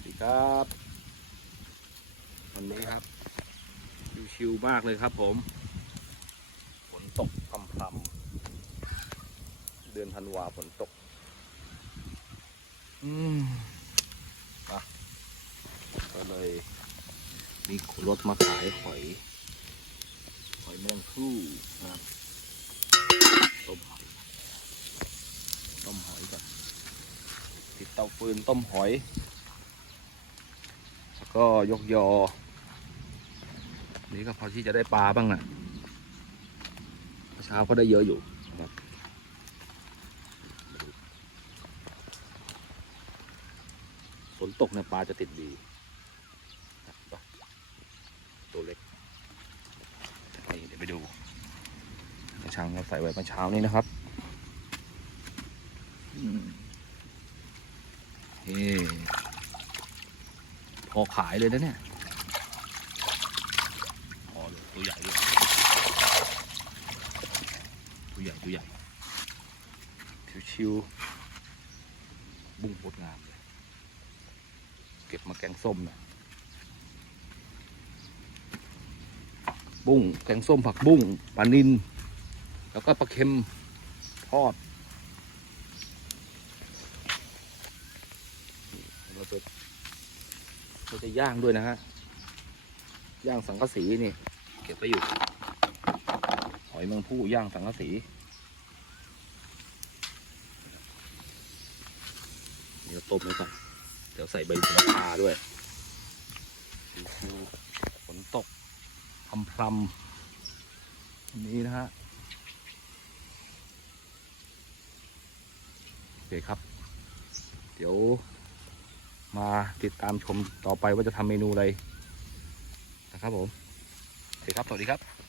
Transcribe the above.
วัสดีครับ วันนี้ครับ ชิวๆมากเลยครับผมฝนตกพรำๆเดือนธันวาฝนตก อืมอะก็เลย มีรถมาขายหอย หอยแมลงภู่นะครับต้มหอยต้มหอยก่อนติดเตาฟืนต้มหอยแล้ว ก็ยกยอ นี่ก็พอที่จะได้ปลาบ้างนะเมื่อเช้าก็ได้เยอะอยู่ครับฝนตกในยปลาจะติดดีตัวเล็กนี่เดี๋ยวไปดูกระชังเราใส่ไว้เมื่อเช้านี้นะครับอืมนี่ พอขายเลยนะเนี่ยพอเลยตัวใหญ่ด้วยตัวใหญ่ตัวใหญ่ชิวๆบุ้งโคตรงามเลย เก็บมาแกงส้มหนะบุ้งแกงส้มผักบุ้งปลานิน แล้วก็ปลาเค็มทอดเราจะ เราจะย่างด้วยนะฮะ ย่างสังกะสีนี่ เก็บไว้อยู่ หอยแมงผู้ย่างสังกะสี เดี๋ยวต้มไว้ก่อนเดี๋ยวใส่ใบโหระพาด้วยฝนตกพรำพรำวันนี้นะฮะโอเคครับ เดี๋ยว มาติดตามชมต่อไปว่าจะทำเมนูอะไรนะครับผมโอเคครับ สวัสดีครับ